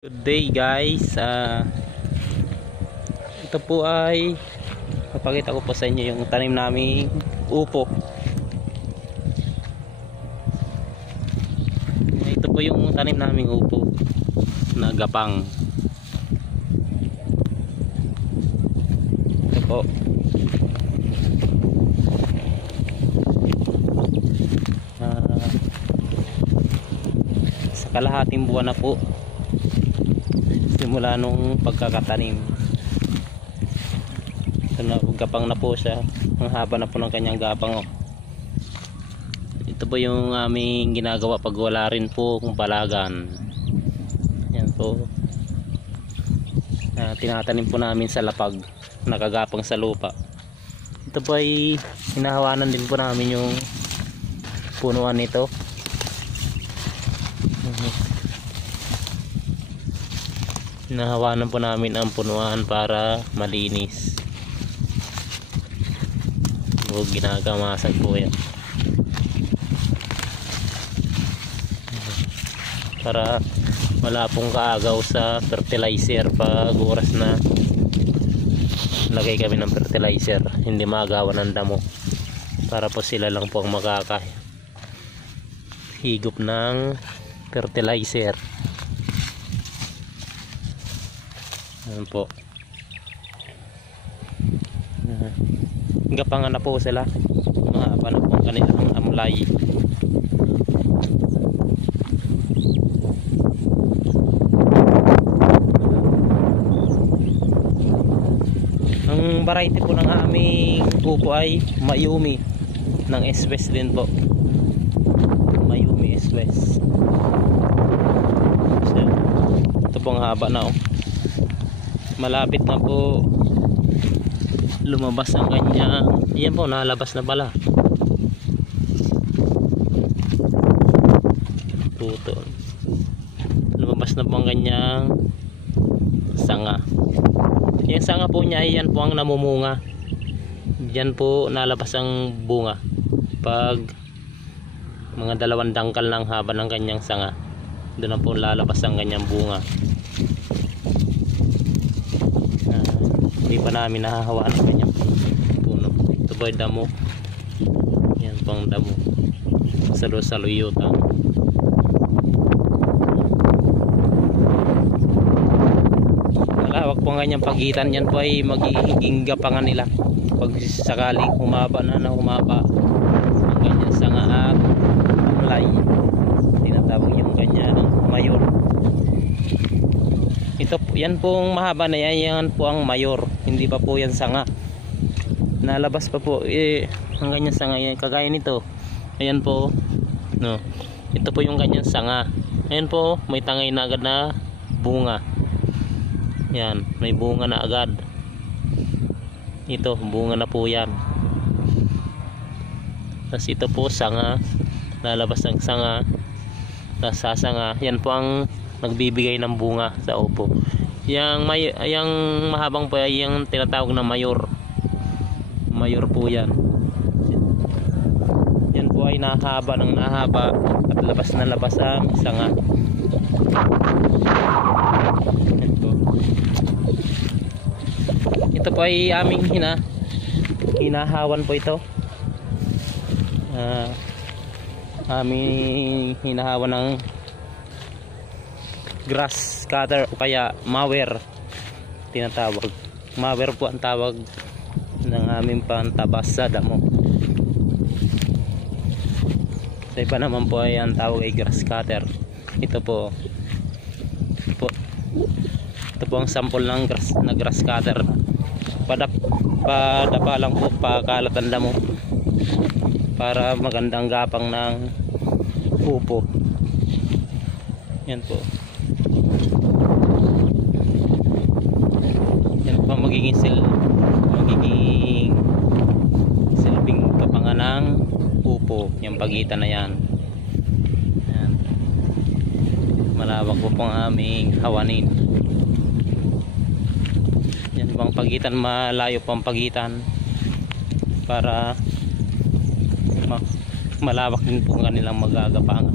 Good day guys, ito po ay papakita ko po sa inyo yung tanim naming upo. Ito po yung tanim naming upo na gapang. Ito po. Sa kalahating buwan na po simula nung pagkakatanim. Ito na, gapang na po siya. Ang haba na po ng kanyang gapang. Ito po yung aming ginagawa pag wala rin po kung palagan. Yan po. Tinatanim po namin sa lapag, nakagapang sa lupa. Ito po ay hinahawanan din po namin yung punuan nito. Hinahawanan po namin ang punuan para malinis. Huwag ginagamasan po yan para wala pong kaagaw sa fertilizer. Pag oras na lagay kami ng fertilizer, hindi maagawan ng damo, para po sila lang po ang makakahigop ng fertilizer. Ayan po. Gapangan na po sila. Mahaba na po ang kanilang amlay. Ang variety po ng aming upo ay Mayumi ng S-West din po. Mayumi S-West. Ito po ang haba na, oh. Malapit na po lumabas ang kanya. Yan po, nalabas na pala. Tutol. Lumabas na po ang kanyang sanga. Yung sanga po niya, yan po ang namumunga. Diyan po nalabas ang bunga. Pag mga 2 dangkal ng haba ng kanyang sanga, doon na po lalabas ang kanyang bunga. Hindi pa namin nahahawaan ang kanyang puno. Ito po ay damo. Yan po ang damo. Saluyutan. Malawak po ang kanyang pagitan. Yan po ay magiging gapangan nila pag sakaling humaba na humaba ang kanyang sanga at amlay. Tinatawag yung kanyang mayor. Ito, yan pong mahaba na yan po ang mayor, hindi pa po yan sanga. Nalabas pa po ang kanyang sanga yan, kagaya nito. Ayan po, no. Ito po yung kanyang sanga. Ayan po, may tangay na agad na bunga. Yan, may bunga na agad. Ito, bunga na po yan. Tapos ito po sanga, lalabas ang sanga, tapos sasanga. Yan po ang nagbibigay ng bunga sa upo. Yang mahabang po ay yung tinatawag na mayor. Mayor po yan. Yan po ay nahaba ng nahaba at labas na labas ang sanga. Ito po ay aming hinahawan po ito. Aming hinahawan ng grass cutter o kaya mower tinatawag. Mower po ang tawag ng aming pantabas sa damo. Sa iba naman po ay ang tawag ay grass cutter. Ito po ang sample ng grass cutter. Padapa lang po, pakalat ang damo para magandang gapang ng upo. Yan po. Yan po magiging silbing kapangan ng upo, yung pagitan na yan. Yan. Malawak po pong aming hawanin. Yan pang pagitan, malayo pang pagitan para malawak din po ang kanilang magagapangan.